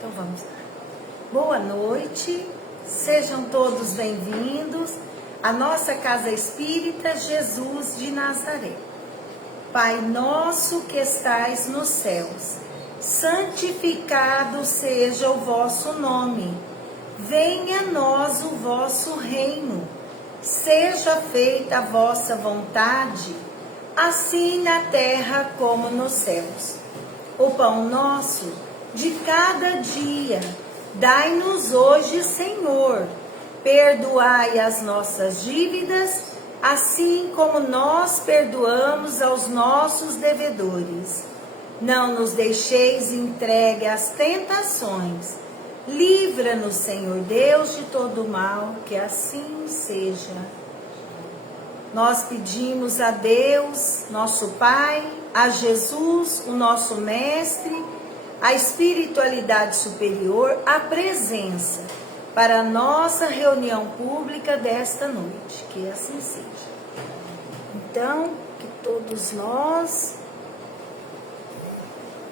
Então vamos lá. Boa noite, sejam todos bem-vindos à nossa Casa Espírita Jesus de Nazaré. Pai nosso que estais nos céus, santificado seja o vosso nome. Venha a nós o vosso reino. Seja feita a vossa vontade, assim na terra como nos céus. O pão nosso de cada dia, dai-nos hoje, Senhor. Perdoai as nossas dívidas, assim como nós perdoamos aos nossos devedores. Não nos deixeis entregue às tentações. Livra-nos, Senhor Deus, de todo mal, que assim seja. Nós pedimos a Deus, nosso Pai, a Jesus, o nosso Mestre, a espiritualidade superior, a presença para a nossa reunião pública desta noite, que assim seja. Então, que todos nós...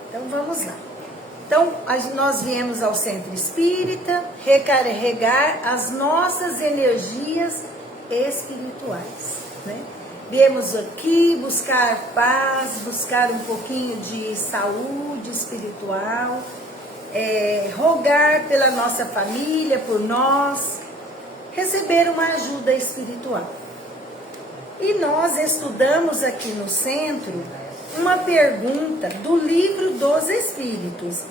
Então, vamos lá. Então, nós viemos ao Centro Espírita recarregar as nossas energias espirituais, né? Viemos aqui buscar paz, buscar um pouquinho de saúde espiritual, rogar pela nossa família, por nós, receber uma ajuda espiritual. E nós estudamos aqui no centro uma pergunta do Livro dos Espíritos.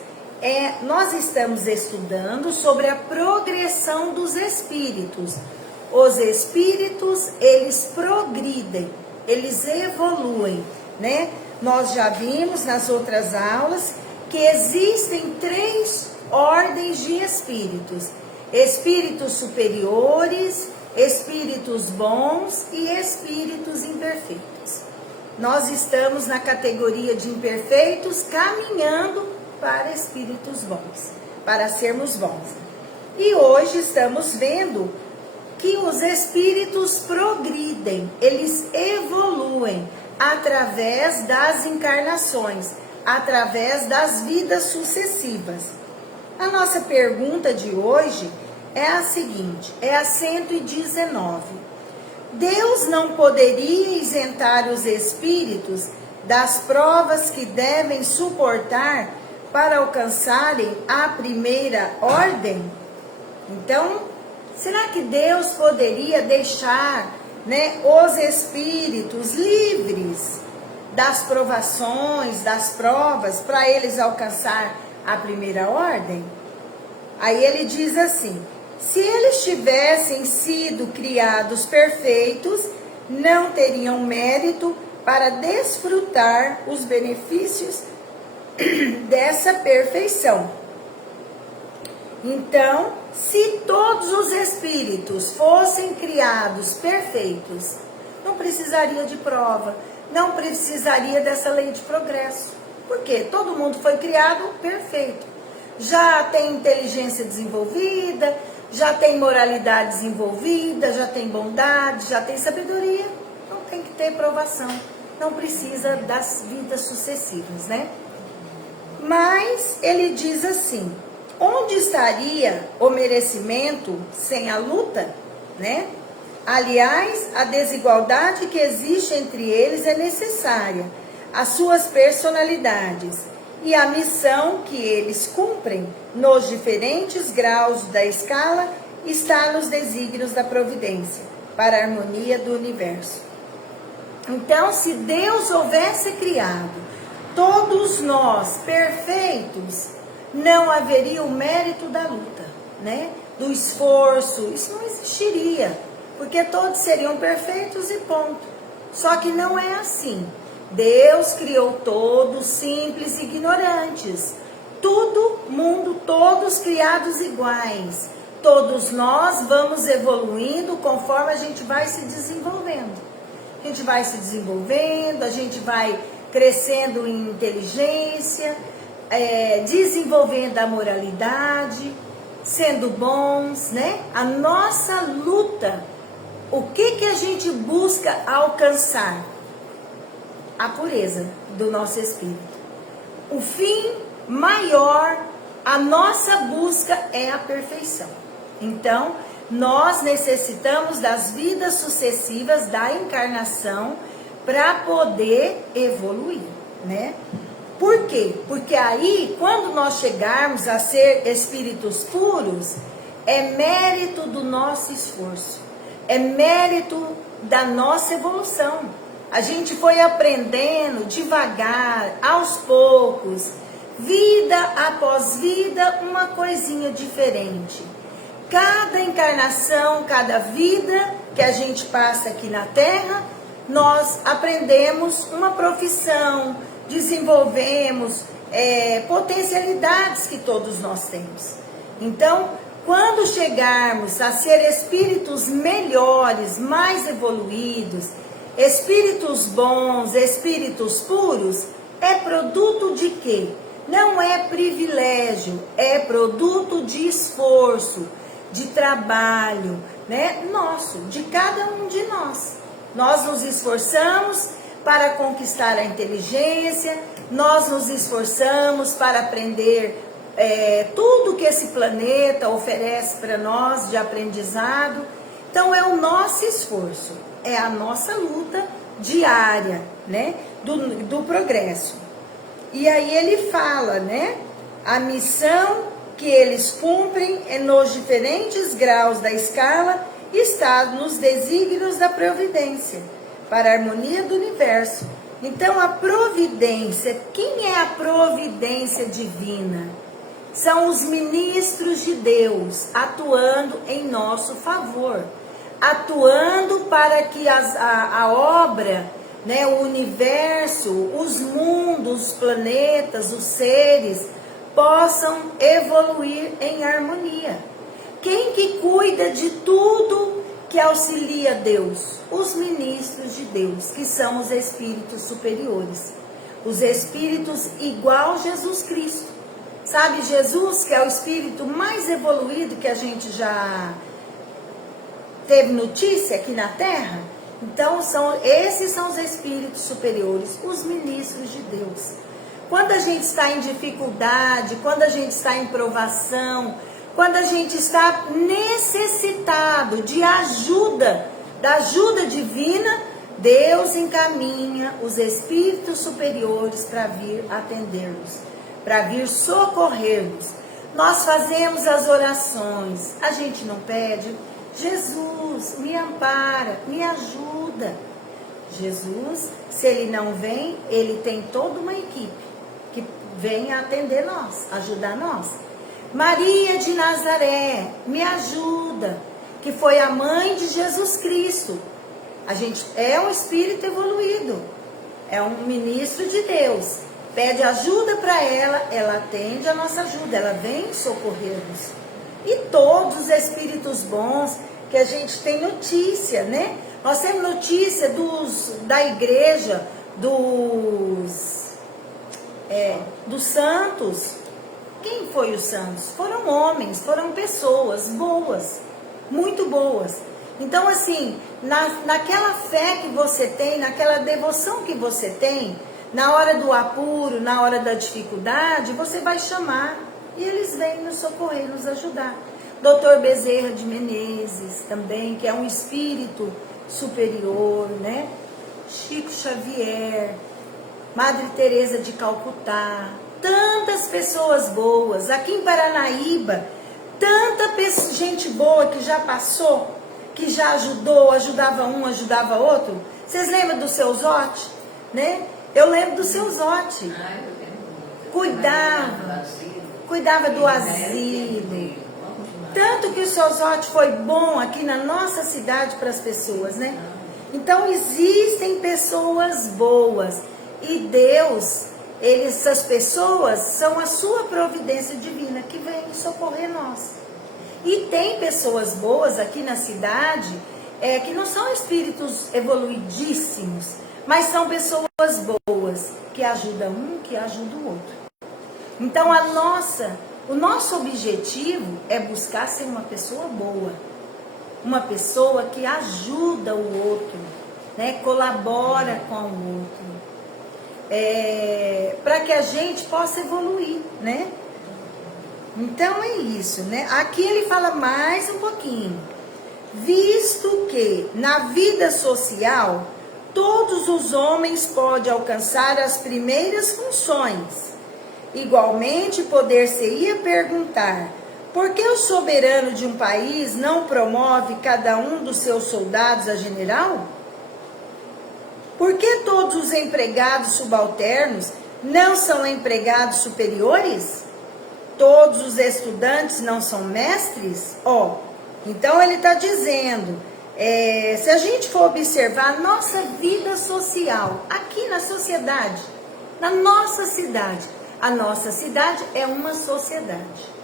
Nós estamos estudando sobre a progressão dos espíritos. Os espíritos, eles progridem, eles evoluem, né? Nós já vimos nas outras aulas que existem 3 ordens de espíritos: espíritos superiores, espíritos bons e espíritos imperfeitos. Nós estamos na categoria de imperfeitos, caminhando para espíritos bons, para sermos bons. E hoje estamos vendo que os espíritos progridem, eles evoluem através das encarnações, através das vidas sucessivas. A nossa pergunta de hoje é a seguinte, é a 119. Deus não poderia isentar os espíritos das provas que devem suportar para alcançarem a primeira ordem? Então, será que Deus poderia deixar, né, os espíritos livres das provações, das provas, para eles alcançar a primeira ordem? Aí ele diz assim: se eles tivessem sido criados perfeitos, não teriam mérito para desfrutar os benefícios dessa perfeição. Então, se todos os espíritos fossem criados perfeitos, não precisaria de prova, não precisaria dessa lei de progresso. Por quê? Todo mundo foi criado perfeito. Já tem inteligência desenvolvida, já tem moralidade desenvolvida, já tem bondade, já tem sabedoria. Não tem que ter provação, não precisa das vidas sucessivas, né? Mas ele diz assim: onde estaria o merecimento sem a luta, né? Aliás, a desigualdade que existe entre eles é necessária, as suas personalidades e a missão que eles cumprem nos diferentes graus da escala está nos desígnios da providência para a harmonia do universo. Então, se Deus houvesse criado todos nós perfeitos, não haveria o mérito da luta, né? Do esforço, isso não existiria, porque todos seriam perfeitos e ponto. Só que não é assim. Deus criou todos simples e ignorantes. Todo mundo, todos criados iguais. Todos nós vamos evoluindo conforme a gente vai se desenvolvendo. A gente vai se desenvolvendo, a gente vai crescendo em inteligência, desenvolvendo a moralidade, sendo bons, né? A nossa luta, o que a gente busca alcançar? A pureza do nosso espírito. O fim maior, a a nossa busca é a perfeição. Então, nós necessitamos das vidas sucessivas da encarnação para poder evoluir, né? Por quê? Porque aí, quando nós chegarmos a ser espíritos puros, é mérito do nosso esforço, é mérito da nossa evolução. A gente foi aprendendo devagar, aos poucos, vida após vida, uma coisinha diferente. Cada encarnação, cada vida que a gente passa aqui na Terra, nós aprendemos uma profissão, desenvolvemos potencialidades que todos nós temos. Então, quando chegarmos a ser espíritos melhores, mais evoluídos, espíritos bons, espíritos puros, é produto de quê? Não é privilégio, é produto de esforço, de trabalho, né? Nosso, de cada um de nós. Nós nos esforçamos para conquistar a inteligência, nós nos esforçamos para aprender tudo que esse planeta oferece para nós de aprendizado. Então é o nosso esforço, é a nossa luta diária, né, do progresso. E aí ele fala, né, a missão que eles cumprem nos diferentes graus da escala está nos desígnios da providência, para a harmonia do universo. Então a providência, quem é a providência divina? São os ministros de Deus atuando em nosso favor, atuando para que a obra, né, o universo, os mundos, os planetas, os seres possam evoluir em harmonia. Quem que cuida de tudo que auxilia Deus? Os ministros de Deus, que são os espíritos superiores, os espíritos igual Jesus Cristo. Sabe, Jesus, que é o espírito mais evoluído que a gente já teve notícia aqui na Terra? Então, esses são os espíritos superiores, os ministros de Deus. Quando a gente está em dificuldade, quando a gente está em provação, quando a gente está necessitado de ajuda, da ajuda divina, Deus encaminha os espíritos superiores para vir atender-nos, para vir socorrer-nos. Nós fazemos as orações, a gente não pede, Jesus, me ampara, me ajuda. Jesus, se ele não vem, ele tem toda uma equipe que vem atender nós, ajudar nós. Maria de Nazaré, me ajuda, que foi a mãe de Jesus Cristo. A gente é um espírito evoluído, é um ministro de Deus. Pede ajuda para ela, ela atende a nossa ajuda, ela vem socorrer-nos. E todos os espíritos bons que a gente tem notícia, né? Nós temos notícia da igreja, dos santos. Quem foi os santos? Foram homens, foram pessoas boas, muito boas. Então, assim, naquela fé que você tem, naquela devoção que você tem, na hora do apuro, na hora da dificuldade, você vai chamar e eles vêm nos socorrer, nos ajudar. Dr. Bezerra de Menezes também, que é um espírito superior, né? Chico Xavier, Madre Teresa de Calcutá, tantas pessoas boas. Aqui em Paranaíba, tanta gente boa que já passou, que já ajudou, ajudava um, ajudava outro. Vocês lembram do seu Zote, né? Eu lembro do seu Zote. Cuidava do asilo. Tanto que o seu Zote foi bom aqui na nossa cidade para as pessoas, né? Então existem pessoas boas. E Deus, essas pessoas são a sua providência divina que vem socorrer nós. E tem pessoas boas aqui na cidade que não são espíritos evoluidíssimos, mas são pessoas boas, que ajudam um, que ajudam o outro. Então o nosso objetivo é buscar ser uma pessoa boa, uma pessoa que ajuda o outro, né? Colabora com o outro, para que a gente possa evoluir, né? Então é isso, né? Aqui ele fala mais um pouquinho. Visto que na vida social todos os homens podem alcançar as primeiras funções. Igualmente, poder-se-ia perguntar: por que o soberano de um país não promove cada um dos seus soldados a general? Por que todos os empregados subalternos não são empregados superiores? Todos os estudantes não são mestres? Então ele está dizendo, se a gente for observar a nossa vida social, aqui na sociedade, na nossa cidade, a nossa cidade é uma sociedade.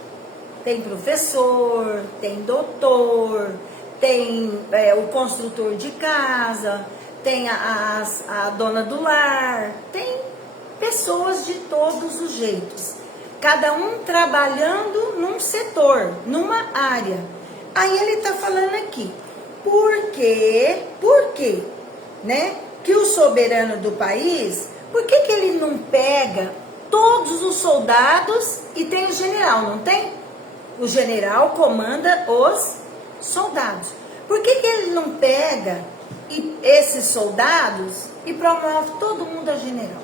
Tem professor, tem doutor, tem o construtor de casa, tem a dona do lar, tem pessoas de todos os jeitos. Cada um trabalhando num setor, numa área. Aí ele está falando aqui, por quê, né? Que o soberano do país, por que ele não pega todos os soldados e tem o general, não tem? O general comanda os soldados. Por que ele não pega esses soldados e promove todo mundo a general?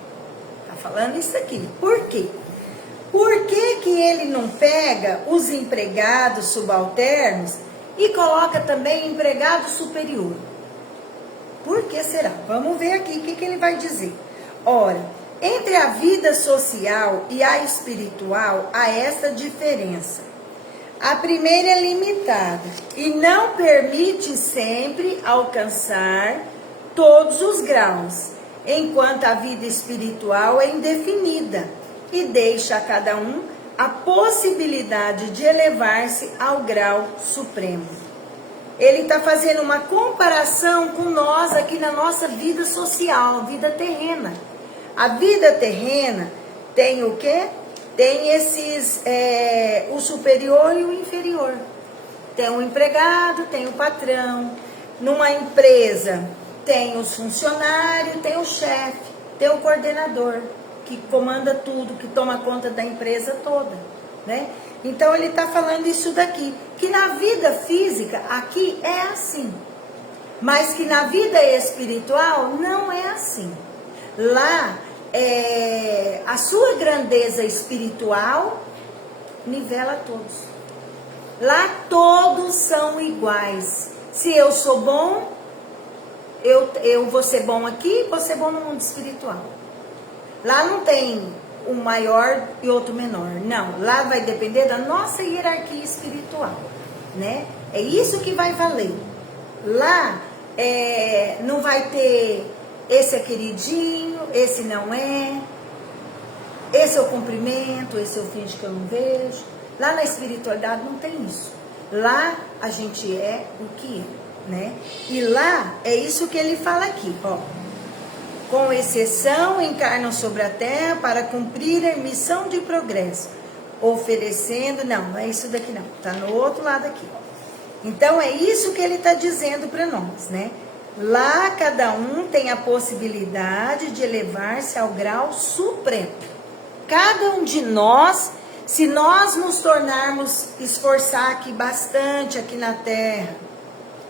Tá falando isso aqui. Por quê? Por que ele não pega os empregados subalternos e coloca também empregado superior? Por que será? Vamos ver aqui o que ele vai dizer. Ora, entre a vida social e a espiritual há essa diferença. A primeira é limitada e não permite sempre alcançar todos os graus, enquanto a vida espiritual é indefinida e deixa a cada um a possibilidade de elevar-se ao grau supremo. Ele está fazendo uma comparação com nós aqui na nossa vida social, vida terrena. A vida terrena tem o quê? Tem o superior e o inferior. Tem o empregado, tem o patrão. Numa empresa tem os funcionários, tem o chefe, tem o coordenador, que comanda tudo, que toma conta da empresa toda, né? Então ele está falando isso daqui, que na vida física aqui é assim, mas que na vida espiritual não é assim. Lá, a sua grandeza espiritual nivela todos. Lá todos são iguais. Se eu sou bom, eu vou ser bom aqui, vou ser bom no mundo espiritual. Lá não tem um maior e outro menor. Não, lá vai depender da nossa hierarquia espiritual, né? É isso que vai valer. Lá não vai ter esse é queridinho, esse não é, esse eu cumprimento, esse eu finjo que eu não vejo. Lá na espiritualidade não tem isso. Lá a gente é o que é, né? E lá é isso que ele fala aqui, ó. Com exceção, encarnam sobre a Terra para cumprir a missão de progresso, oferecendo, não é isso daqui não, está no outro lado aqui. Então é isso que ele está dizendo para nós, né? Lá cada um tem a possibilidade de elevar-se ao grau supremo. Cada um de nós, se nós nos tornarmos esforçar aqui bastante aqui na Terra,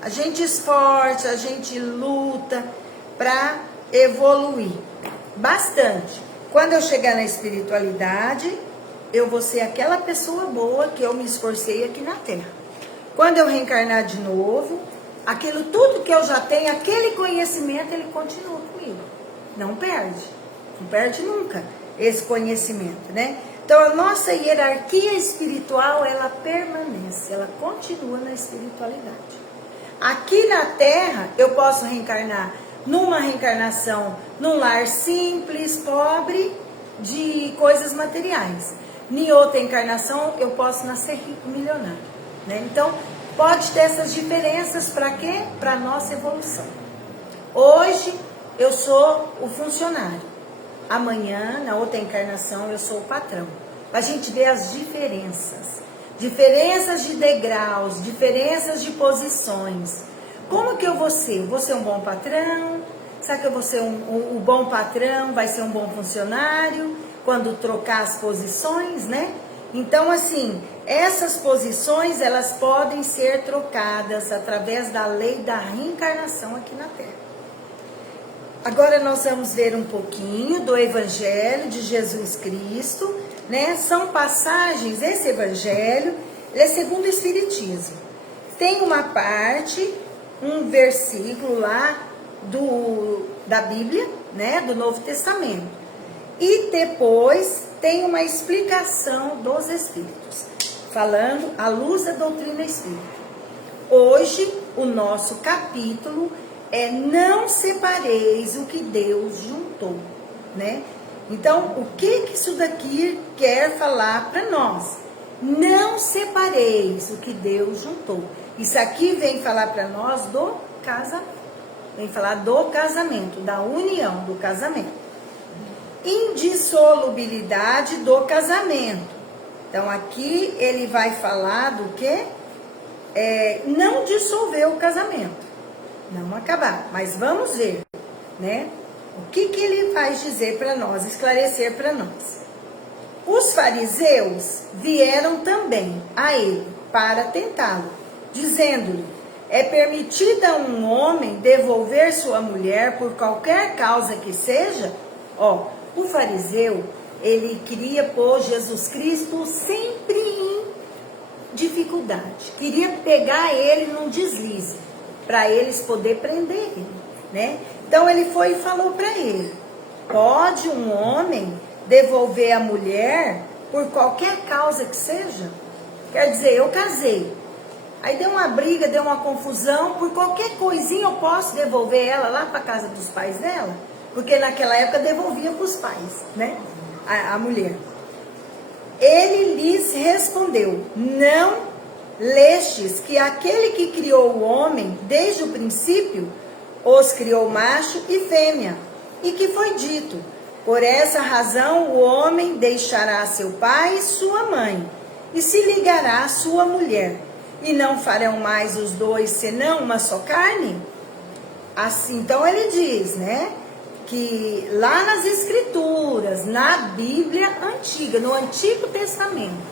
a gente esforça, a gente luta para evoluir bastante. Quando eu chegar na espiritualidade, eu vou ser aquela pessoa boa que eu me esforcei aqui na Terra. Quando eu reencarnar de novo, aquilo tudo que eu já tenho, aquele conhecimento, ele continua comigo. Não perde nunca esse conhecimento, né? Então a nossa hierarquia espiritual, ela permanece, ela continua na espiritualidade. Aqui na Terra, eu posso reencarnar numa reencarnação num lar simples, pobre, de coisas materiais. Em outra encarnação, eu posso nascer rico, milionário, né? Então, pode ter essas diferenças para quê? Para a nossa evolução. Hoje, eu sou o funcionário. Amanhã, na outra encarnação, eu sou o patrão. A gente vê as diferenças. Diferenças de degraus, diferenças de posições. Como que eu vou ser? Vou ser um bom patrão? Será que eu vou ser um bom patrão? Vai ser um bom funcionário? Quando trocar as posições, né? Então, assim, essas posições, elas podem ser trocadas através da lei da reencarnação aqui na Terra. Agora nós vamos ver um pouquinho do Evangelho de Jesus Cristo, né? São passagens, esse Evangelho, ele é segundo o Espiritismo. Tem uma parte, um versículo lá da Bíblia, né? Do Novo Testamento. E depois tem uma explicação dos Espíritos, falando à luz da doutrina espírita. Hoje, o nosso capítulo é não separeis o que Deus juntou, né? Então, o que isso daqui quer falar para nós? Não separeis o que Deus juntou. Isso aqui vem falar para nós do casamento. Vem falar do casamento, da união, do casamento. Indissolubilidade do casamento. Então, aqui ele vai falar do quê? Não dissolver o casamento. Não acabar, mas vamos ver, né? O que ele vai dizer para nós, esclarecer para nós. Os fariseus vieram também a ele para tentá-lo, dizendo-lhe: é permitido a um homem devolver sua mulher por qualquer causa que seja? O fariseu, ele queria pôr Jesus Cristo sempre em dificuldade, queria pegar ele num deslize, para eles poder prender ele, né? Então ele foi e falou para ele: pode um homem devolver a mulher por qualquer causa que seja? Quer dizer, eu casei, aí deu uma briga, deu uma confusão, por qualquer coisinha eu posso devolver ela lá para casa dos pais dela? Porque naquela época devolvia para os pais, né? A mulher. Ele lhes respondeu: não lestes que aquele que criou o homem desde o princípio os criou macho e fêmea, e que foi dito: por essa razão o homem deixará seu pai e sua mãe, e se ligará à sua mulher, e não farão mais os dois senão uma só carne? Assim, então ele diz, né, que lá nas Escrituras, na Bíblia antiga, no Antigo Testamento,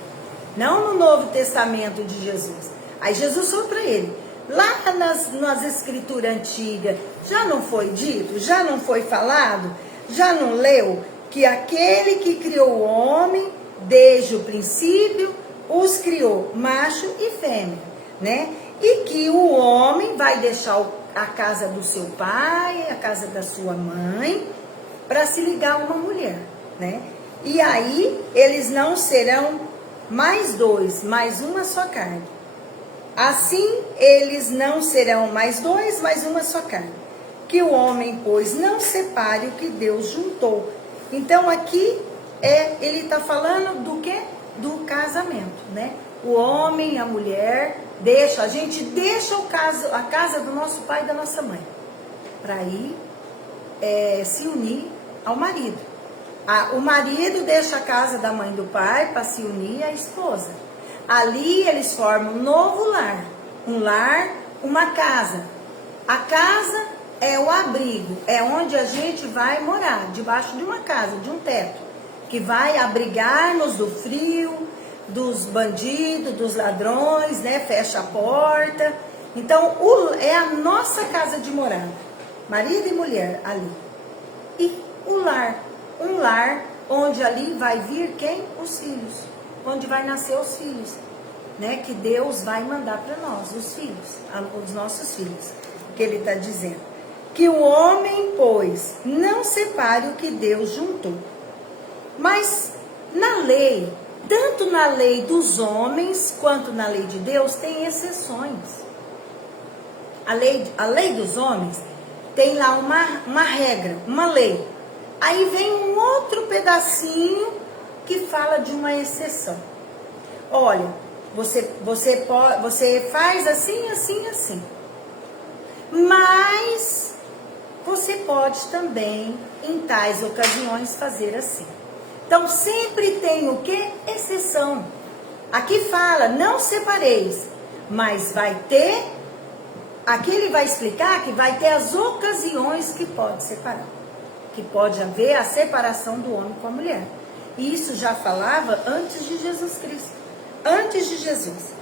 não no Novo Testamento de Jesus. Aí Jesus falou para ele: lá nas Escrituras antigas, já não foi dito, já não foi falado, já não leu que aquele que criou o homem, desde o princípio, os criou macho e fêmea, né? E que o homem vai deixar a casa do seu pai, a casa da sua mãe, para se ligar a uma mulher, né? E aí eles não serão mais dois, mais uma só carne. Assim eles não serão mais dois, mais uma só carne. Que o homem, pois, não separe o que Deus juntou. Então aqui ele está falando do quê? Do casamento, né? O homem, a mulher, a gente deixa a casa do nosso pai e da nossa mãe, para ir se unir ao marido. O marido deixa a casa da mãe e do pai para se unir à esposa. Ali eles formam um novo lar. Um lar, uma casa. A casa é o abrigo, é onde a gente vai morar, debaixo de uma casa, de um teto, que vai abrigar-nos do frio, dos bandidos, dos ladrões, né? Fecha a porta. Então, é a nossa casa de morada, marido e mulher ali. E o lar, um lar onde ali vai vir quem? Os filhos, onde vai nascer os filhos, né? Que Deus vai mandar para nós, os filhos, os nossos filhos, que ele está dizendo. Que o homem, pois, não separe o que Deus juntou. Mas na lei, tanto na lei dos homens quanto na lei de Deus, tem exceções. A lei dos homens tem lá uma regra, uma lei. Aí vem um outro pedacinho que fala de uma exceção. Olha, você faz assim, assim, assim. Mas você pode também, em tais ocasiões, fazer assim. Então, sempre tem o que? Exceção. Aqui fala, não separeis, mas vai ter, aqui ele vai explicar que vai ter as ocasiões que pode separar. Que pode haver a separação do homem com a mulher. Isso já falava antes de Jesus Cristo, antes de Jesus.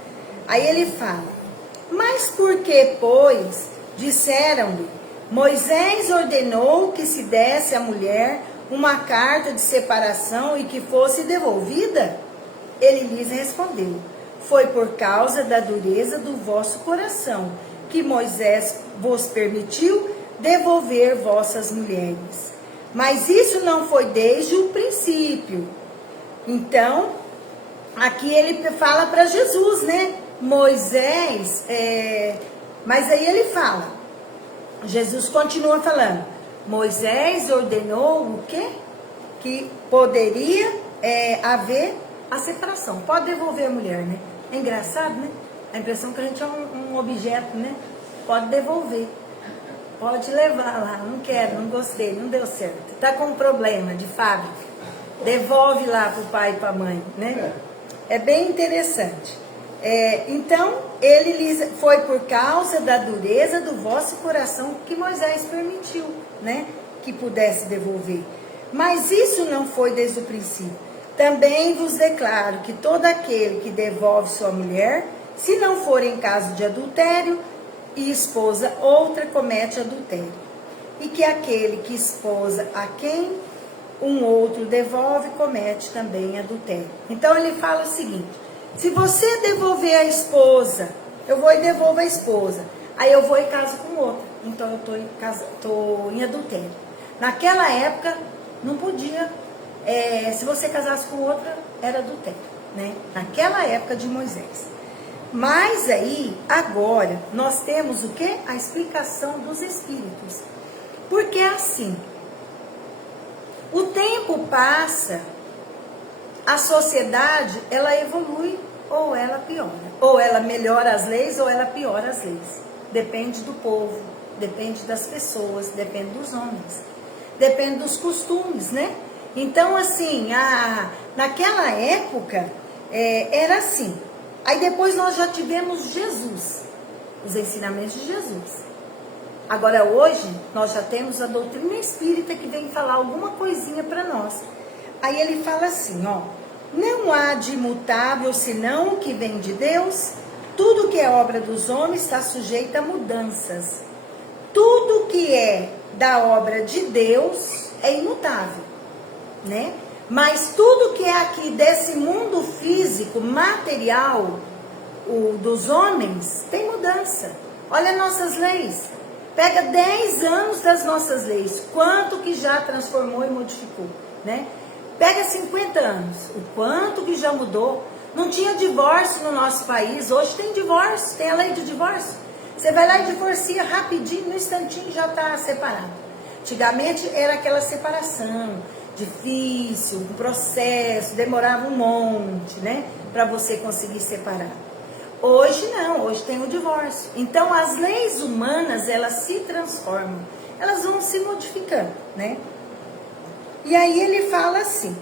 Aí ele fala, mas por que, pois, disseram-lhe, Moisés ordenou que se desse à mulher uma carta de separação e que fosse devolvida? Ele lhes respondeu, foi por causa da dureza do vosso coração que Moisés vos permitiu devolver vossas mulheres. Mas isso não foi desde o princípio. Então, aqui ele fala para Jesus, né? Moisés, mas aí ele fala, Jesus continua falando, Moisés ordenou o quê? Que poderia haver a separação. Pode devolver a mulher, né? É engraçado, né? A impressão que a gente é um objeto, né? Pode devolver. Pode levar lá. Não quero, não gostei, não deu certo. Tá com um problema de fábrica. Devolve lá pro pai e pra mãe, né? É bem interessante. Então, ele lhes foi por causa da dureza do vosso coração que Moisés permitiu, né? Que pudesse devolver. Mas isso não foi desde o princípio. Também vos declaro que todo aquele que devolve sua mulher, se não for em caso de adultério, e esposa outra comete adultério. E que aquele que esposa a quem um outro devolve, comete também adultério. Então ele fala o seguinte, se você devolver a esposa, eu vou e devolvo a esposa, aí eu vou e caso com outra, então eu estou em adultério. Naquela época, não podia, se você casasse com outra, era adultério, né? Naquela época de Moisés. Mas aí, agora, nós temos o quê? A explicação dos Espíritos. Porque assim, o tempo passa, a sociedade, ela evolui ou ela piora. Ou ela melhora as leis ou ela piora as leis. Depende do povo, depende das pessoas, depende dos homens, depende dos costumes, né? Então, assim, naquela época, era assim. Aí depois nós já tivemos Jesus, os ensinamentos de Jesus. Agora hoje, nós já temos a doutrina espírita que vem falar alguma coisinha para nós. Aí ele fala assim, ó, não há de imutável senão o que vem de Deus, tudo que é obra dos homens está sujeito a mudanças. Tudo que é da obra de Deus é imutável, né? Mas tudo que é aqui desse mundo físico, material, dos homens, tem mudança. Olha nossas leis. Pega 10 anos das nossas leis. Quanto que já transformou e modificou, né? Pega 50 anos. O quanto que já mudou. Não tinha divórcio no nosso país. Hoje tem divórcio. Tem a lei de divórcio. Você vai lá e divorcia rapidinho, no instantinho já está separado. Antigamente era aquela separação difícil, um processo, demorava um monte, né? Para você conseguir separar. Hoje não, hoje tem o divórcio. Então as leis humanas, elas se transformam, elas vão se modificando, né? E aí ele fala assim,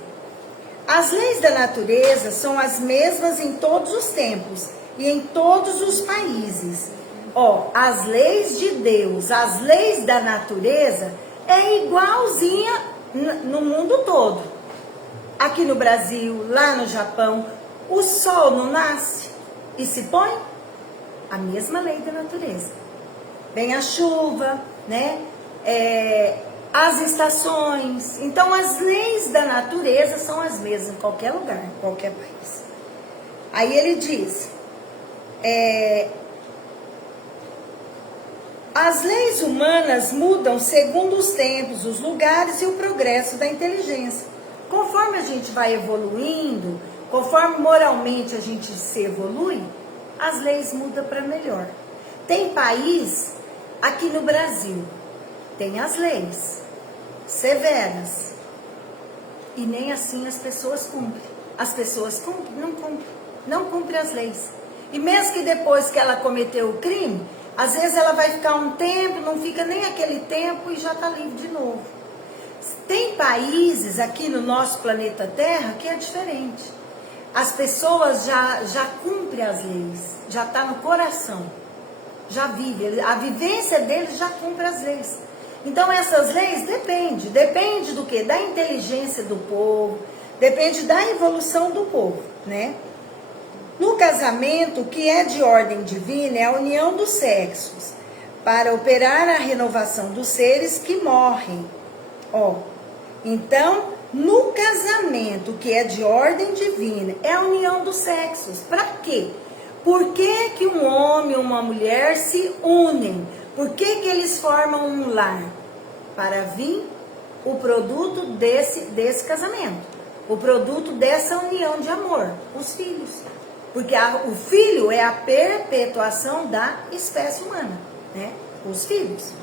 as leis da natureza são as mesmas em todos os tempos e em todos os países. Ó, as leis de Deus, as leis da natureza é igualzinha no mundo todo. Aqui no Brasil, lá no Japão, o sol não nasce e se põe? A mesma lei da natureza. Vem a chuva, né? As estações. Então, as leis da natureza são as mesmas em qualquer lugar, em qualquer país. Aí ele diz, as leis humanas mudam segundo os tempos, os lugares e o progresso da inteligência. Conforme a gente vai evoluindo, conforme moralmente a gente se evolui, as leis mudam para melhor. Tem país, aqui no Brasil, tem as leis severas. E nem assim as pessoas cumprem. As pessoas não cumprem as leis. E mesmo que depois que ela cometeu o crime, às vezes ela vai ficar um tempo, não fica nem aquele tempo e já está livre de novo. Tem países aqui no nosso planeta Terra que é diferente. As pessoas já cumprem as leis, já está no coração, já vive, a vivência deles já cumpre as leis. Então essas leis depende do quê? Da inteligência do povo, Depende da evolução do povo, né? No casamento, o que é de ordem divina é a união dos sexos, para operar a renovação dos seres que morrem. Ó, então, no casamento, o que é de ordem divina é a união dos sexos. Para quê? Por que que um homem e uma mulher se unem? Por que que eles formam um lar? Para vir o produto desse casamento, o produto dessa união de amor, os filhos. Porque o filho é a perpetuação da espécie humana, né? Os filhos.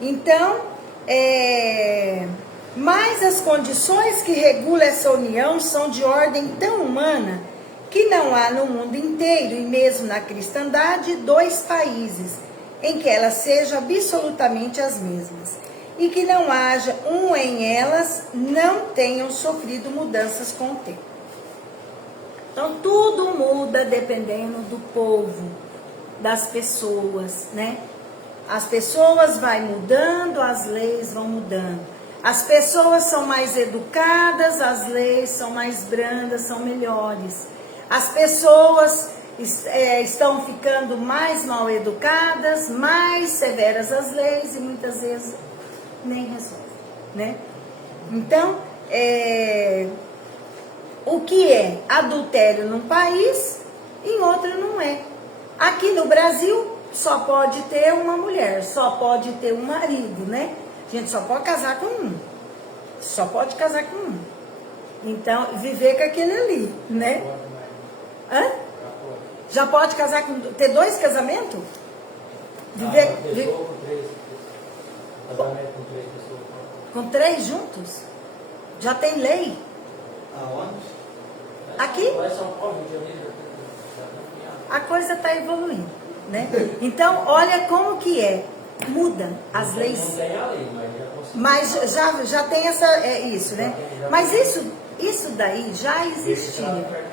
Então, mas as condições que regulam essa união são de ordem tão humana que não há no mundo inteiro, e mesmo na cristandade, 2 países em que elas sejam absolutamente as mesmas, e que não haja um em elas não tenham sofrido mudanças com o tempo. Então, tudo muda dependendo do povo, das pessoas, né? As pessoas vão mudando, as leis vão mudando. As pessoas são mais educadas, as leis são mais brandas, são melhores. As pessoas estão ficando mais mal educadas, mais severas as leis, e muitas vezes nem resolve, né? Então, o que é adultério num país, em outro não é. Aqui no Brasil, só pode ter uma mulher, só pode ter um marido, né? A gente só pode casar com um. Só pode casar com um. Então, viver com aquele ali, né? Hã? Já pode casar com... Ter 2 casamentos? Viver... Com 3. Casamento com 3 pessoas. Com 3 juntos? Já tem lei? Aonde? Aqui? Lá em São Paulo, Rio de Janeiro, A coisa está evoluindo, né? Então, olha como que é. Muda as leis. Não tem a lei, Mas já tem isso, né? Mas isso daí já existia.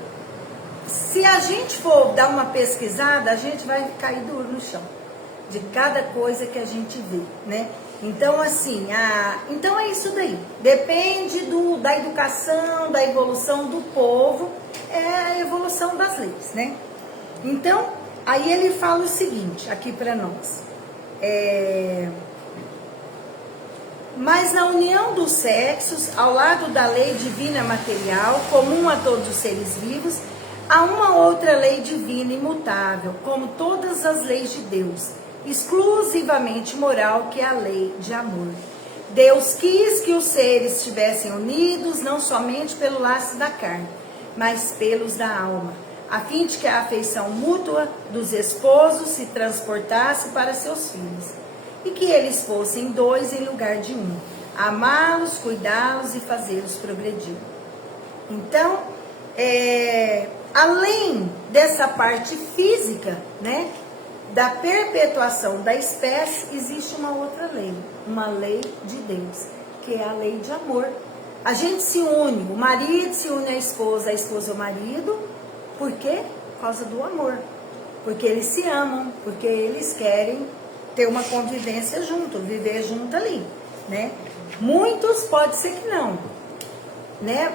Se a gente for dar uma pesquisada, a gente vai cair duro no chão. De cada coisa que a gente vê, né? Então, assim, então é isso daí. Depende da educação, da evolução do povo, é a evolução das leis, né? Então, aí ele fala o seguinte, aqui para nós. Mas na união dos sexos, ao lado da lei divina material, comum a todos os seres vivos, há uma outra lei divina imutável, como todas as leis de Deus, exclusivamente moral, que é a lei de amor. Deus quis que os seres estivessem unidos, não somente pelo laço da carne, mas pelos da alma, a fim de que a afeição mútua dos esposos se transportasse para seus filhos, e que eles fossem 2 em lugar de 1, amá-los, cuidá-los e fazê-los progredir. Então, além dessa parte física, né, da perpetuação da espécie, existe uma outra lei, uma lei de Deus, que é a lei de amor. A gente se une, o marido se une à esposa ao marido, por quê? Por causa do amor, porque eles se amam, porque eles querem ter uma convivência junto, viver junto ali, né? Muitos pode ser que não, né?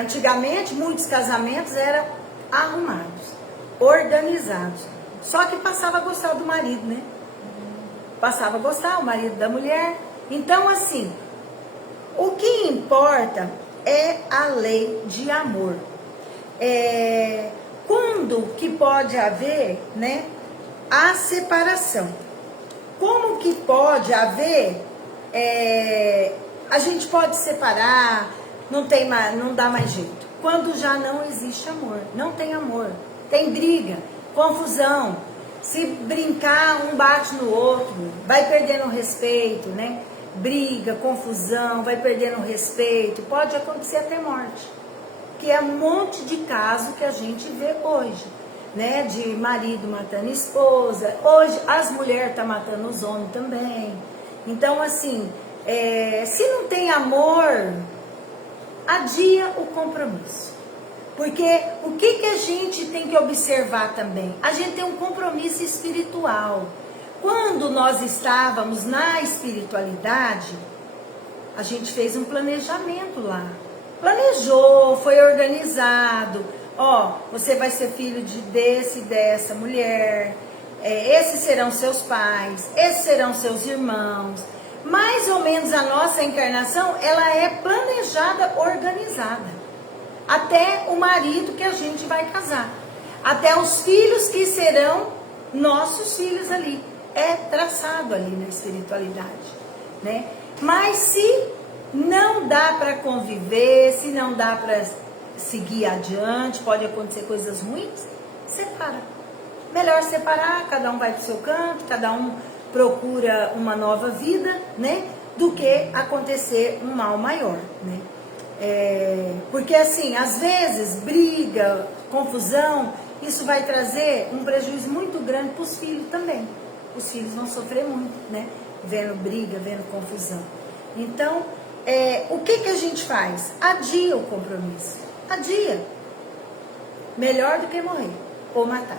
Antigamente muitos casamentos eram arrumados, organizados, só que passava a gostar do marido, né? Passava a gostar, o marido da mulher. Então, assim, o que importa é a lei de amor. Quando que pode haver, né, a separação? Como que pode haver, a gente pode separar, não dá mais jeito. Quando já não existe amor, não tem amor, tem briga, confusão. Se brincar, um bate no outro, vai perdendo o respeito, né? Briga, confusão, vai perdendo o respeito, pode acontecer até morte. Que é um monte de caso que a gente vê hoje, né? De marido matando esposa, hoje as mulheres estão matando os homens também. Então, assim, se não tem amor, adia o compromisso. Porque o que a gente tem que observar também? A gente tem um compromisso espiritual. Quando nós estávamos na espiritualidade, a gente fez um planejamento lá. planejou, foi organizado. Ó, você vai ser filho desse e dessa mulher, esses serão seus pais, esses serão seus irmãos. Mais ou menos a nossa encarnação, ela é planejada, organizada. Até o marido que a gente vai casar. Até os filhos que serão nossos filhos ali. É traçado ali na espiritualidade, né? Mas se não dá para conviver, se não dá para seguir adiante, pode acontecer coisas ruins, separa. Melhor separar, cada um vai para o seu canto, cada um procura uma nova vida, né? Do que acontecer um mal maior, né? Porque assim, às vezes, briga, confusão, isso vai trazer um prejuízo muito grande para os filhos também. Os filhos vão sofrer muito, né? Vendo briga, vendo confusão. Então, o que a gente faz? Adia o compromisso. Adia. Melhor do que morrer ou matar.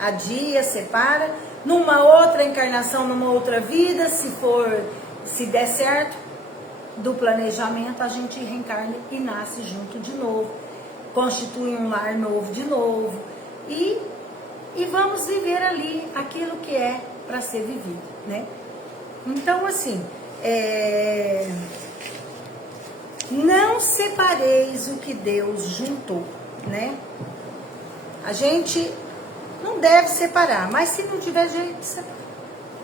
Adia, separa. Numa outra encarnação, numa outra vida, se der certo, do planejamento, a gente reencarna e nasce junto de novo. Constitui um lar novo de novo. E vamos viver ali aquilo que é para ser vivido, né? Então, assim, não separeis o que Deus juntou, né? A gente não deve separar, mas se não tiver jeito de separar,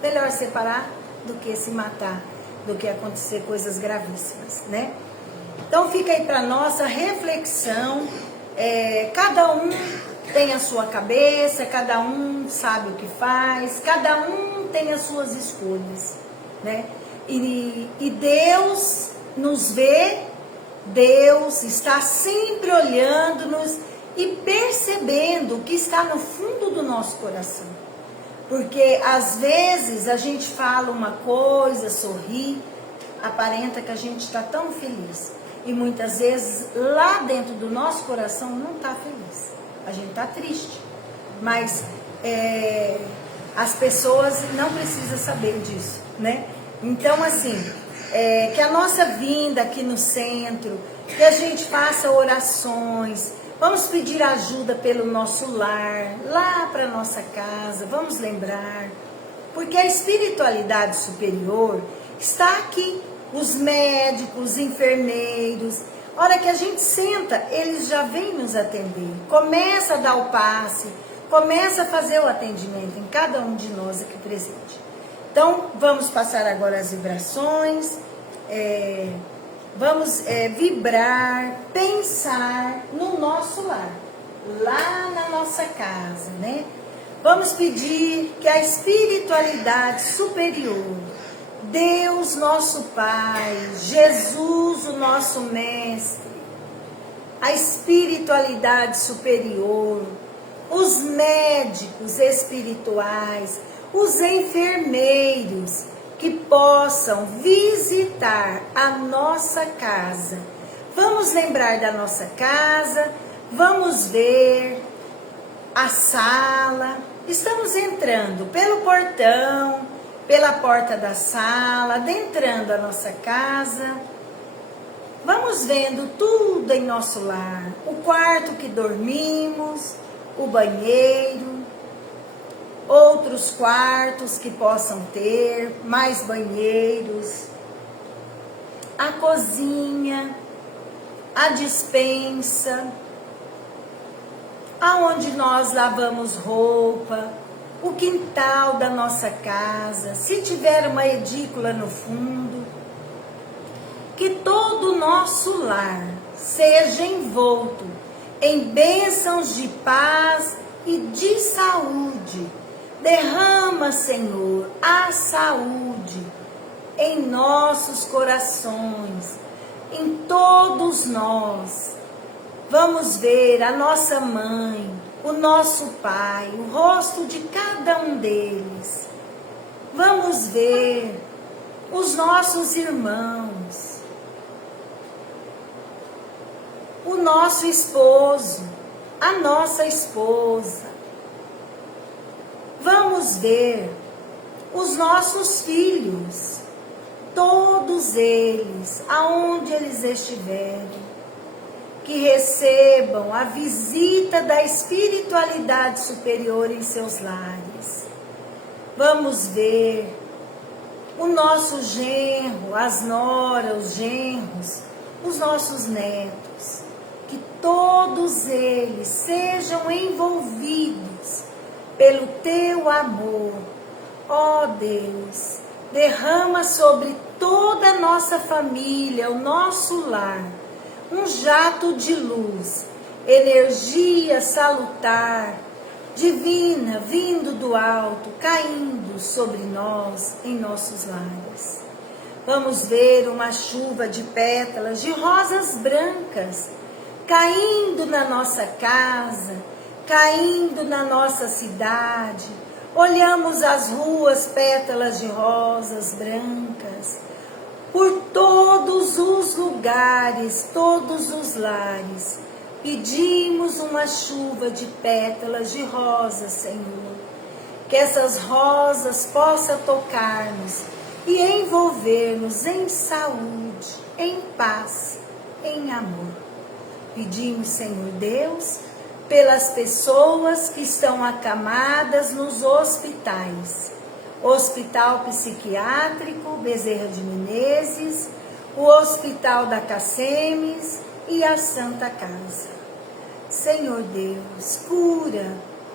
melhor separar do que se matar, do que acontecer coisas gravíssimas, né? Então fica aí para nossa reflexão. Cada um tem a sua cabeça, cada um sabe o que faz, cada um tem as suas escolhas, né? E Deus nos vê, Deus está sempre olhando-nos e percebendo o que está no fundo do nosso coração. Porque às vezes a gente fala uma coisa, sorri, aparenta que a gente está tão feliz. E muitas vezes lá dentro do nosso coração não está feliz. A gente está triste. Mas as pessoas não precisam saber disso, né? Então assim, que a nossa vinda aqui no centro, que a gente faça orações. Vamos pedir ajuda pelo nosso lar, lá para nossa casa, vamos lembrar. Porque a espiritualidade superior está aqui. Os médicos, os enfermeiros, a hora que a gente senta, eles já vêm nos atender. Começa a dar o passe, começa a fazer o atendimento em cada um de nós aqui presente. Então, vamos passar agora as vibrações. Vamos vibrar, pensar no nosso lar, lá na nossa casa, né? Vamos pedir que a espiritualidade superior, Deus nosso Pai, Jesus o nosso Mestre, a espiritualidade superior, os médicos espirituais, os enfermeiros, que possam visitar a nossa casa. Vamos lembrar da nossa casa, vamos ver a sala. Estamos entrando pelo portão, pela porta da sala, adentrando a nossa casa. Vamos vendo tudo em nosso lar. O quarto que dormimos, o banheiro, outros quartos que possam ter, mais banheiros, a cozinha, a despensa, aonde nós lavamos roupa, o quintal da nossa casa, se tiver uma edícula no fundo, que todo o nosso lar seja envolto em bênçãos de paz e de saúde. Derrama, Senhor, a saúde em nossos corações, em todos nós. Vamos ver a nossa mãe, o nosso pai, o rosto de cada um deles. Vamos ver os nossos irmãos, o nosso esposo, a nossa esposa. Vamos ver os nossos filhos, todos eles, aonde eles estiverem. que recebam a visita da espiritualidade superior em seus lares. Vamos ver o nosso genro, as noras, os genros, os nossos netos, que todos eles sejam envolvidos pelo teu amor. Ó Deus, derrama sobre toda a nossa família, o nosso lar, um jato de luz, energia salutar, divina, vindo do alto, caindo sobre nós, em nossos lares. Vamos ver uma chuva de pétalas de rosas brancas, caindo na nossa casa, caindo na nossa cidade. Olhamos as ruas, pétalas de rosas brancas, por todos os lugares, todos os lares. Pedimos uma chuva de pétalas de rosas, Senhor. Que essas rosas possam tocar-nos e envolver-nos em saúde, em paz, em amor. Pedimos, Senhor Deus, pelas pessoas que estão acamadas nos hospitais. Hospital Psiquiátrico Bezerra de Menezes, o Hospital da Cacemes e a Santa Casa. Senhor Deus,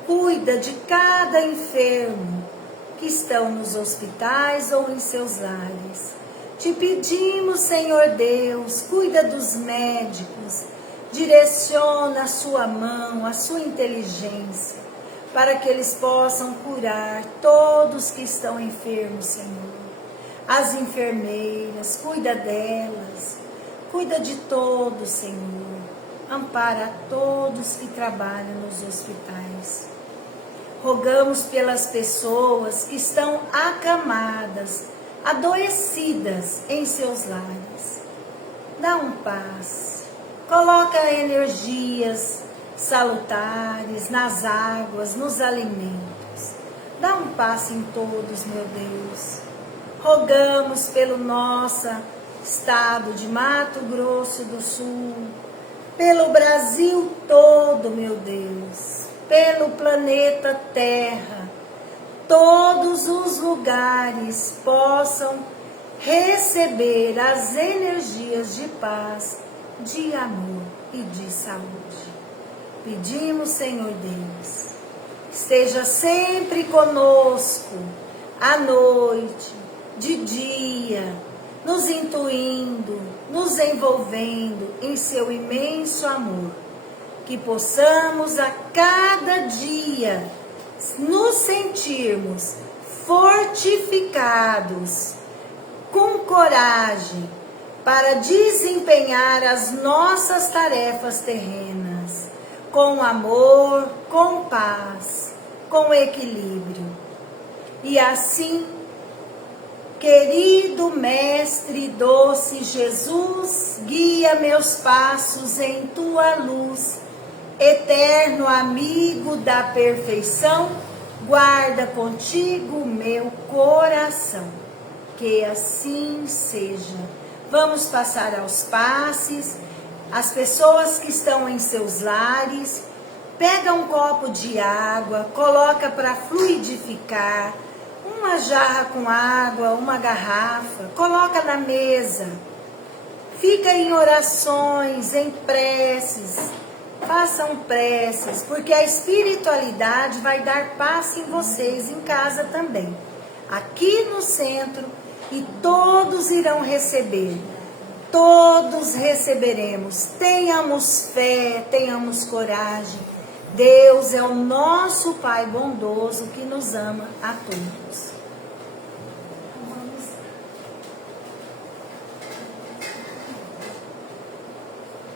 cuida de cada enfermo que estão nos hospitais ou em seus lares. Te pedimos, Senhor Deus, cuida dos médicos, direciona a sua mão, a sua inteligência, para que eles possam curar todos que estão enfermos, Senhor. As enfermeiras, cuida delas, cuida de todos, Senhor. Ampara a todos que trabalham nos hospitais. Rogamos pelas pessoas que estão acamadas, adoecidas em seus lares. Dá um paz. Coloca energias salutares nas águas, nos alimentos. Dá um passo em todos, meu Deus. Rogamos pelo nosso estado de Mato Grosso do Sul, pelo Brasil todo, meu Deus, pelo planeta Terra, todos os lugares possam receber as energias de paz, de amor e de saúde. Pedimos, Senhor Deus, esteja sempre conosco, à noite, de dia, nos intuindo, nos envolvendo em seu imenso amor, que possamos a cada dia nos sentirmos fortificados, com coragem, para desempenhar as nossas tarefas terrenas, com amor, com paz, com equilíbrio. E assim, querido Mestre doce Jesus, guia meus passos em tua luz, eterno amigo da perfeição, guarda contigo meu coração. Que assim seja. Vamos passar aos passes. As pessoas que estão em seus lares, pega um copo de água, coloca para fluidificar, uma jarra com água, uma garrafa, coloca na mesa. Fica em orações, em preces. Façam preces, porque a espiritualidade vai dar paz em vocês, em casa também. Aqui no centro, e todos irão receber. Todos receberemos. Tenhamos fé, tenhamos coragem. Deus é o nosso Pai bondoso que nos ama a todos.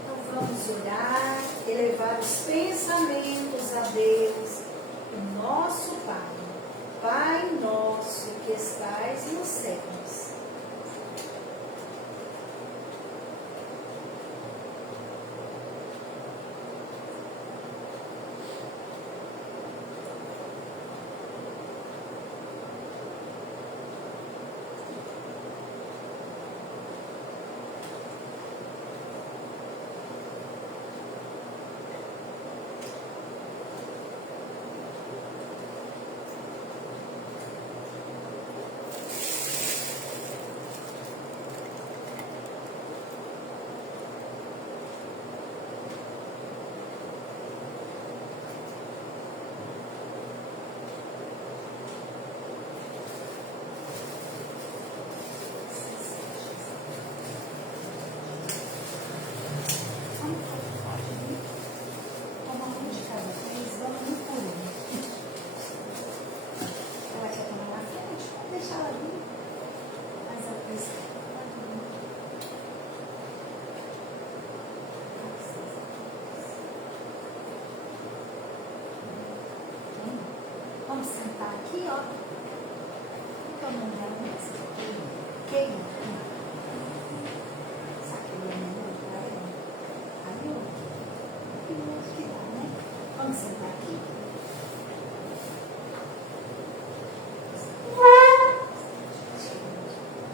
Então vamos orar, elevar os pensamentos a Deus, o nosso Pai. Pai nosso que estais nos céus. Vamos sentar aqui, ó. Fica a mão dela mesmo. Queima. Vamos sentar aqui.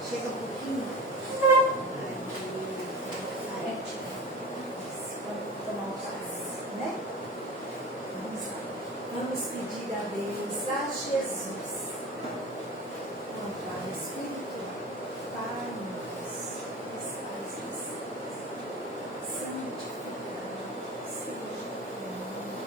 Chega um pouquinho. Vamos tomar um passe, né? Vamos lá. Vamos pedir a Deus, a Jesus, ao Espírito, Pai nosso, que estás no céu, santificado seja o teu nome.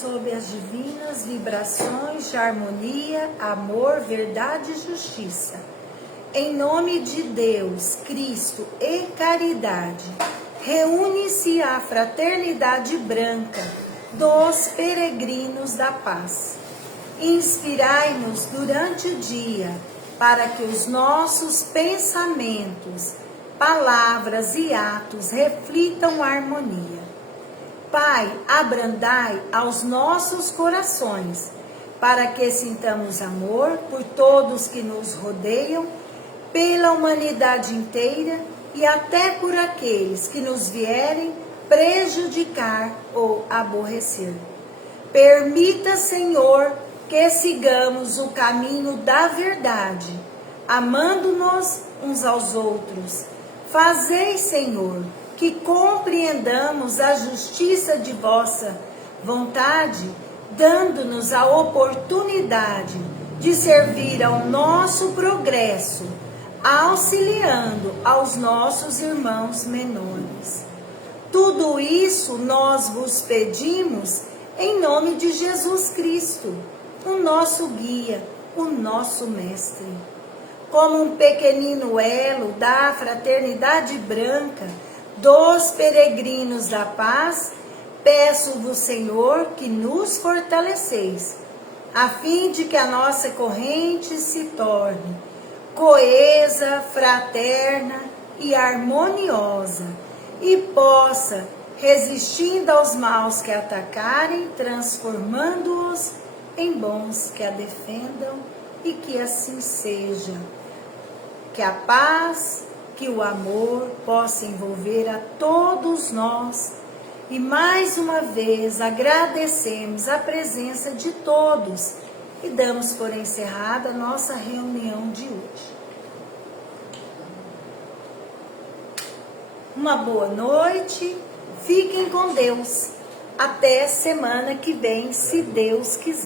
sob as divinas vibrações de harmonia, amor, verdade e justiça. Em nome de Deus, Cristo e caridade, reúne-se a fraternidade branca dos peregrinos da paz. Inspirai-nos durante o dia, para que os nossos pensamentos, palavras e atos reflitam harmonia. Pai, abrandai aos nossos corações, para que sintamos amor por todos que nos rodeiam, pela humanidade inteira e até por aqueles que nos vierem prejudicar ou aborrecer. Permita, Senhor, que sigamos o caminho da verdade, amando-nos uns aos outros. Fazei, Senhor, que compreendamos a justiça de vossa vontade, dando-nos a oportunidade de servir ao nosso progresso, auxiliando aos nossos irmãos menores. Tudo isso nós vos pedimos em nome de Jesus Cristo, o nosso guia, o nosso mestre. Como um pequenino elo da fraternidade branca dos peregrinos da paz, peço-vos, Senhor, que nos fortaleceis, a fim de que a nossa corrente se torne coesa, fraterna e harmoniosa, e possa, resistindo aos maus que a atacarem, transformando-os em bons que a defendam, e que assim seja. Que a paz, que o amor possa envolver a todos nós. E mais uma vez agradecemos a presença de todos e damos por encerrada a nossa reunião de hoje. Uma boa noite, fiquem com Deus. Até semana que vem, se Deus quiser.